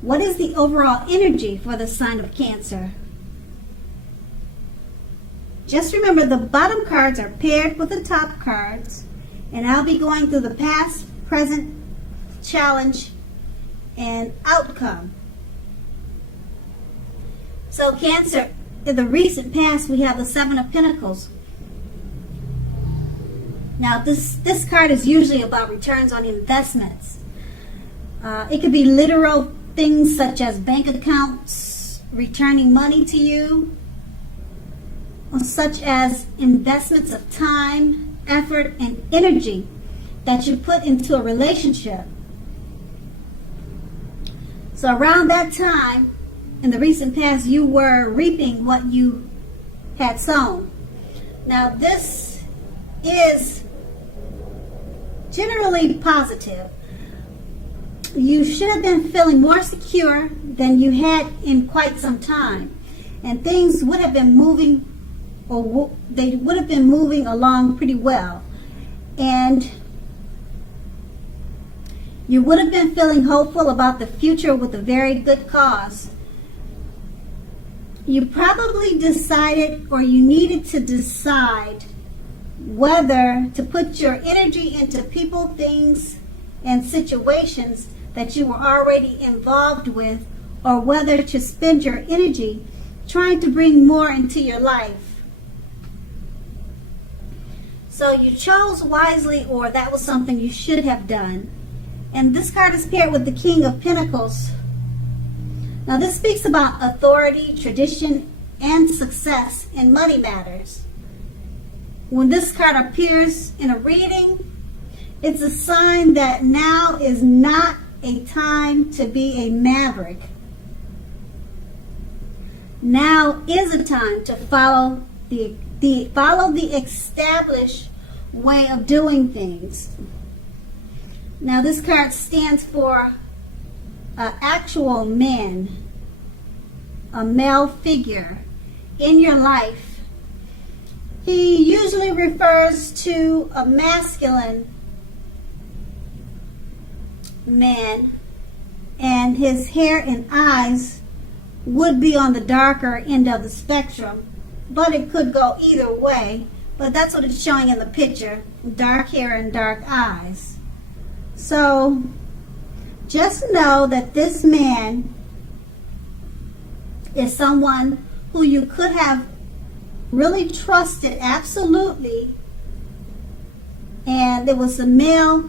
What is the overall energy for the sign of Cancer? Just remember, the bottom cards are paired with the top cards, and I'll be going through the past, present, challenge, and outcome. So Cancer, in the recent past, we have the Seven of Pentacles. Now this card is usually about returns on investments. It could be literal things such as bank accounts returning money to you, or such as investments of time, effort, and energy that you put into a relationship. So around that time, in the recent past, you were reaping what you had sown. Now this is generally positive. You should have been feeling more secure than you had in quite some time, and things would have been moving, or they would have been moving along pretty well, and you would have been feeling hopeful about the future with a very good cause. You probably decided, or you needed to decide, whether to put your energy into people, things, and situations that you were already involved with, or whether to spend your energy trying to bring more into your life. So you chose wisely, or that was something you should have done. And this card is paired with the King of Pentacles. Now this speaks about authority, tradition, and success in money matters. When this card appears in a reading, it's a sign that now is not a time to be a maverick. Now is a time to follow the established way of doing things. Now this card stands for an actual man, a male figure in your life. He usually refers to a masculine man, and his hair and eyes would be on the darker end of the spectrum, but it could go either way. But that's what it's showing in the picture: dark hair and dark eyes. So just know that this man is someone who you could have really trusted absolutely, and it was a male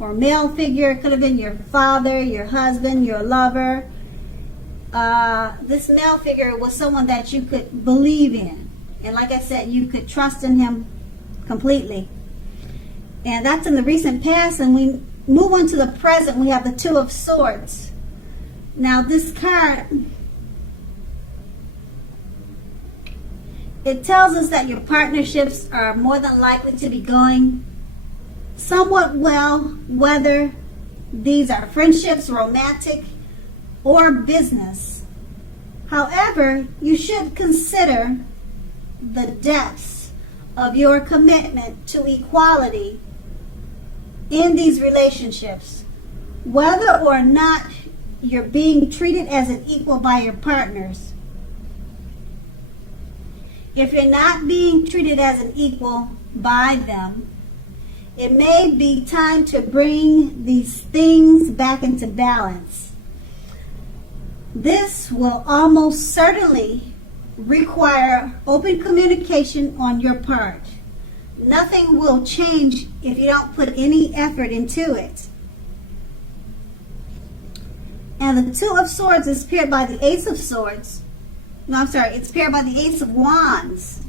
or male figure. It could have been your father, your husband, your lover. This male figure was someone that you could believe in, and like I said, you could trust in him completely. And that's in the recent past, and we move on to the present. We have the Two of Swords. Now this card, it tells us that your partnerships are more than likely to be going somewhat well, whether these are friendships, romantic, or business. However, you should consider the depths of your commitment to equality in these relationships, whether or not you're being treated as an equal by your partners. If you're not being treated as an equal by them, it may be time to bring these things back into balance. This will almost certainly require open communication on your part. Nothing will change if you don't put any effort into it. And the Two of Swords is paired by the Ace of Swords. No, I'm sorry, it's paired by the Ace of Wands.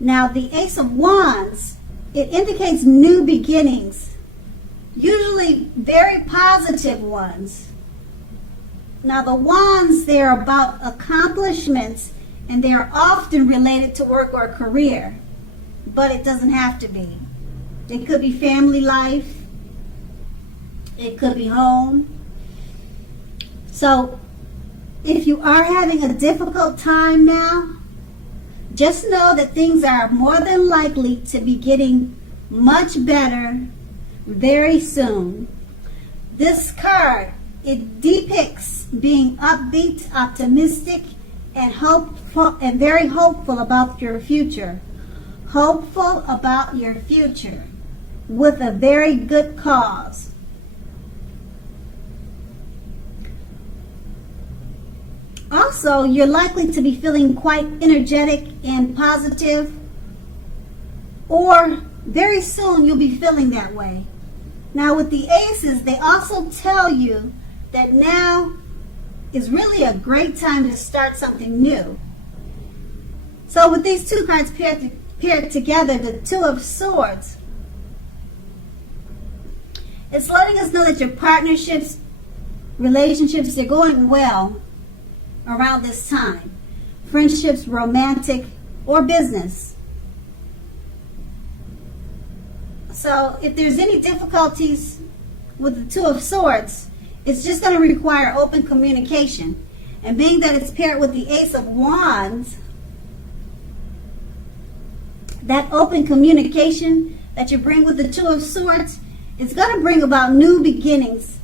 Now, the Ace of Wands, it indicates new beginnings, usually very positive ones. Now, the Wands, they're about accomplishments, and they are often related to work or career, but it doesn't have to be. It could be family life. It could be home. So, if you are having a difficult time now, just know that things are more than likely to be getting much better very soon. This card, it depicts being upbeat, optimistic, and hopeful, and very hopeful about your future. Hopeful about your future with a very good cause. Also, you're likely to be feeling quite energetic and positive, or very soon you'll be feeling that way. Now with the aces, they also tell you that now is really a great time to start something new. So with these two cards paired together, the Two of Swords, it's letting us know that your partnerships, relationships, they're going well around this time. Friendships, romantic, or business. So if there's any difficulties with the Two of Swords, it's just going to require open communication. And being that it's paired with the Ace of Wands, that open communication that you bring with the Two of Swords is going to bring about new beginnings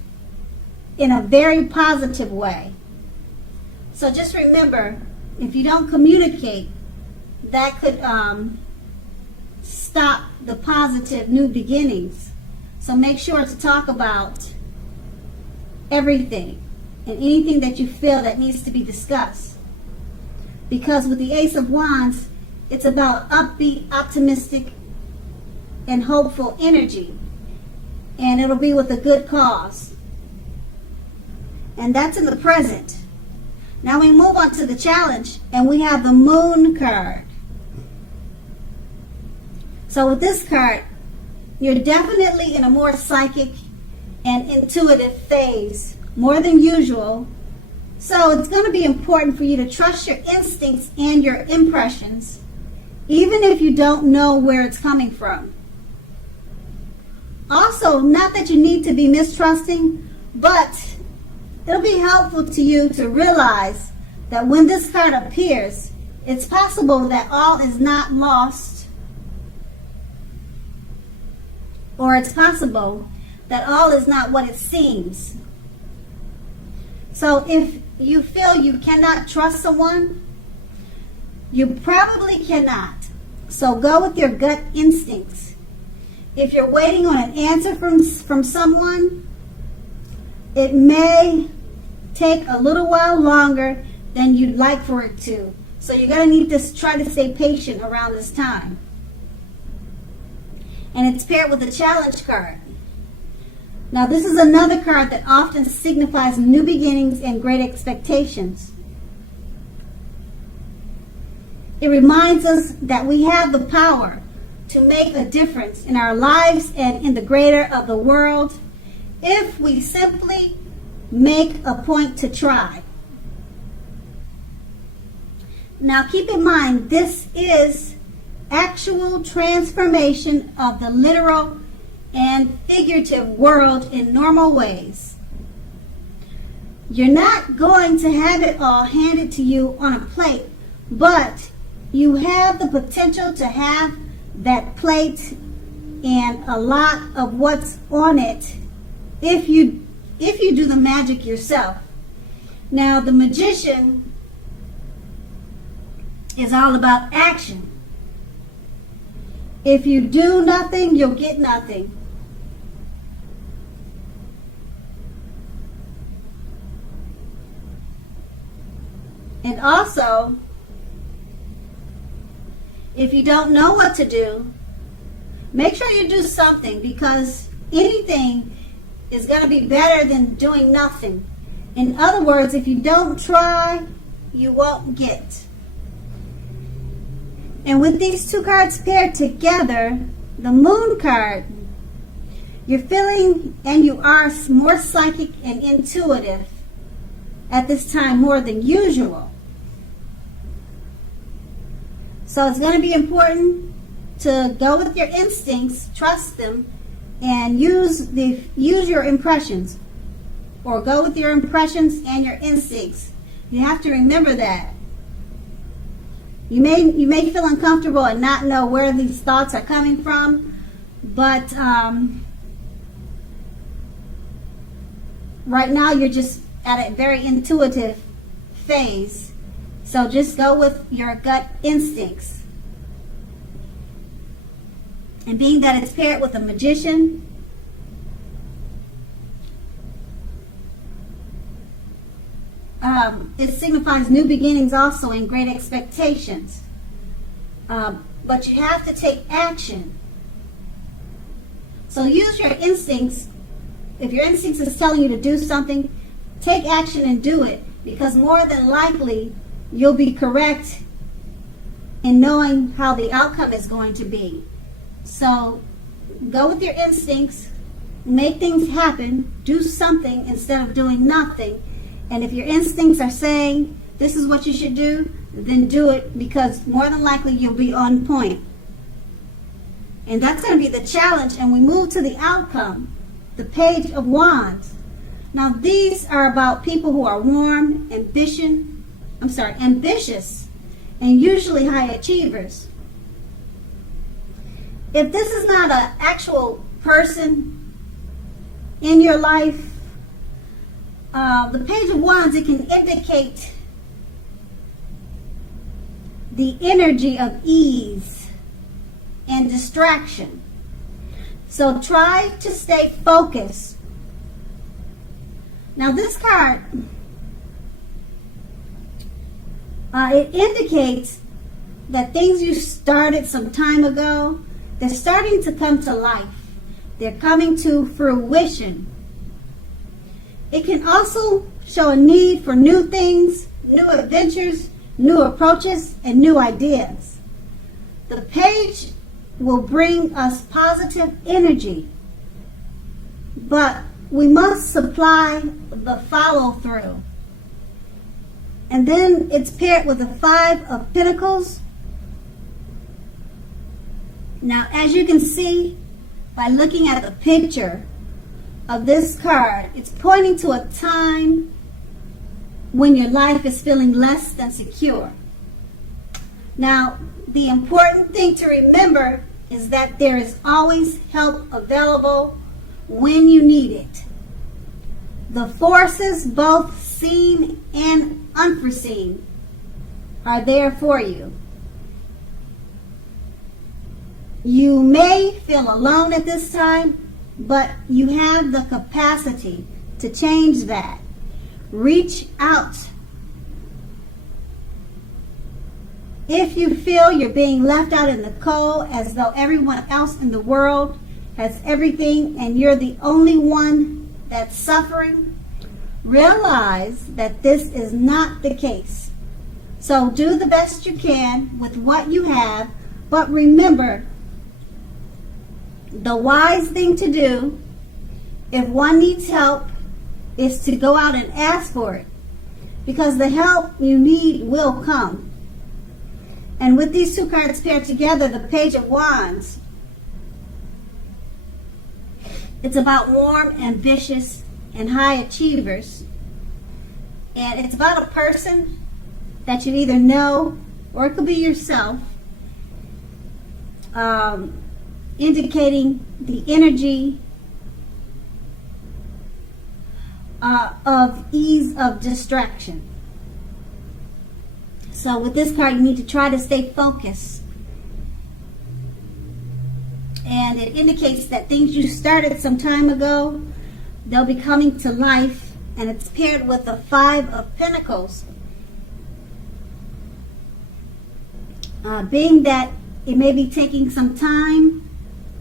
in a very positive way. So just remember, if you don't communicate, that could stop the positive new beginnings. So make sure to talk about everything and anything that you feel that needs to be discussed. Because with the Ace of Wands, it's about upbeat, optimistic, and hopeful energy. And it'll be with a good cause. And that's in the present. Now we move on to the challenge, and we have the Moon card. So with this card, you're definitely in a more psychic and intuitive phase, more than usual. So it's going to be important for you to trust your instincts and your impressions, even if you don't know where it's coming from. Also, not that you need to be mistrusting, but it'll be helpful to you to realize that when this card appears, it's possible that all is not lost, or it's possible that all is not what it seems. So if you feel you cannot trust someone, you probably cannot. So go with your gut instincts. If you're waiting on an answer from someone, it may take a little while longer than you'd like for it to. So you're going to need to try to stay patient around this time. And it's paired with the challenge card. Now this is another card that often signifies new beginnings and great expectations. It reminds us that we have the power to make a difference in our lives and in the greater of the world if we simply make a point to try. Now keep in mind, this is actual transformation of the literal and figurative world in normal ways. You're not going to have it all handed to you on a plate, but you have the potential to have that plate and a lot of what's on it if you do the magic yourself. Now the Magician is all about action. If you do nothing, you'll get nothing. And also, if you don't know what to do, make sure you do something, because anything is going to be better than doing nothing. In other words, if you don't try, you won't get. And with these two cards paired together, the Moon card, you're feeling and you are more psychic and intuitive at this time more than usual. So it's going to be important to go with your instincts, trust them, and use your impressions, or go with your impressions and your instincts. You have to remember that. You may feel uncomfortable and not know where these thoughts are coming from, but right now you're just at a very intuitive phase. So just go with your gut instincts. And being that it's paired with a magician, it signifies new beginnings also and great expectations. But you have to take action. So use your instincts. If your instincts is telling you to do something, take action and do it, because more than likely you'll be correct in knowing how the outcome is going to be. So go with your instincts, make things happen, do something instead of doing nothing. And if your instincts are saying this is what you should do, then do it, because more than likely you'll be on point. And that's going to be the challenge. And we move to the outcome, the Page of Wands. Now these are about people who are warm, ambitious, and usually high achievers. If this is not an actual person in your life, the Page of Wands, it can indicate the energy of ease and distraction. So try to stay focused. Now this card, it indicates that things you started some time ago, they're starting to come to life. They're coming to fruition. It can also show a need for new things, new adventures, new approaches, and new ideas. The page will bring us positive energy, but we must supply the follow-through. And then it's paired with the Five of Pentacles. Now, as you can see by looking at the picture of this card, it's pointing to a time when your life is feeling less than secure. Now, the important thing to remember is that there is always help available when you need it. The forces, both seen and unforeseen, are there for you. You may feel alone at this time, but you have the capacity to change that. Reach out. If you feel you're being left out in the cold, as though everyone else in the world has everything and you're the only one that's suffering, realize that this is not the case. So do the best you can with what you have, but remember, the wise thing to do, if one needs help, is to go out and ask for it, because the help you need will come. And with these two cards paired together, the Page of Wands, it's about warm, ambitious, and high achievers. And it's about a person that you either know, or it could be yourself, indicating the energy of ease of distraction. So with this card, you need to try to stay focused. And it indicates that things you started some time ago, they'll be coming to life. And it's paired with the Five of Pentacles. Being that it may be taking some time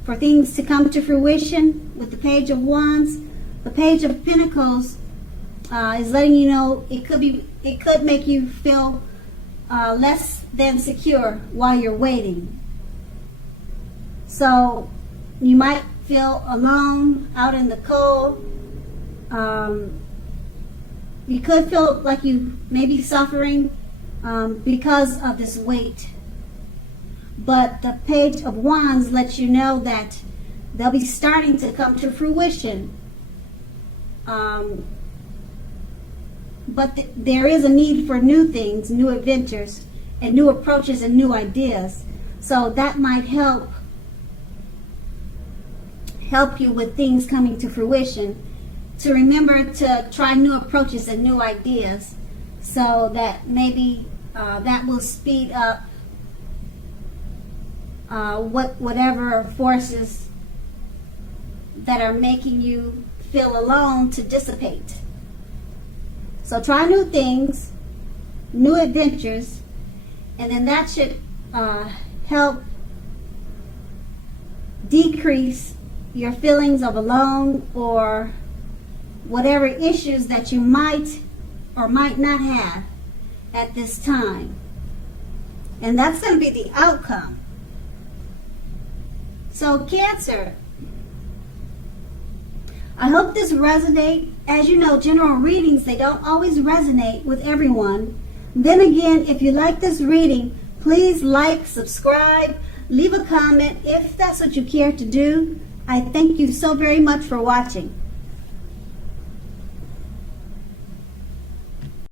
for things to come to fruition with the Page of Wands, the Page of Pentacles is letting you know it could make you feel less than secure while you're waiting. So you might feel alone, out in the cold. You could feel like you may be suffering because of this weight. But the Page of Wands lets you know that they'll be starting to come to fruition. But there is a need for new things, new adventures, and new approaches and new ideas. So that might help you with things coming to fruition. to remember to try new approaches and new ideas, so that maybe that will speed up whatever forces that are making you feel alone to dissipate. So try new things, new adventures, and then that should help decrease your feelings of alone or whatever issues that you might or might not have at this time. And that's going to be the outcome. So Cancer, I hope this resonates. As you know, general readings, they don't always resonate with everyone. Then again, if you like this reading, please like, subscribe, leave a comment if that's what you care to do. I thank you so very much for watching.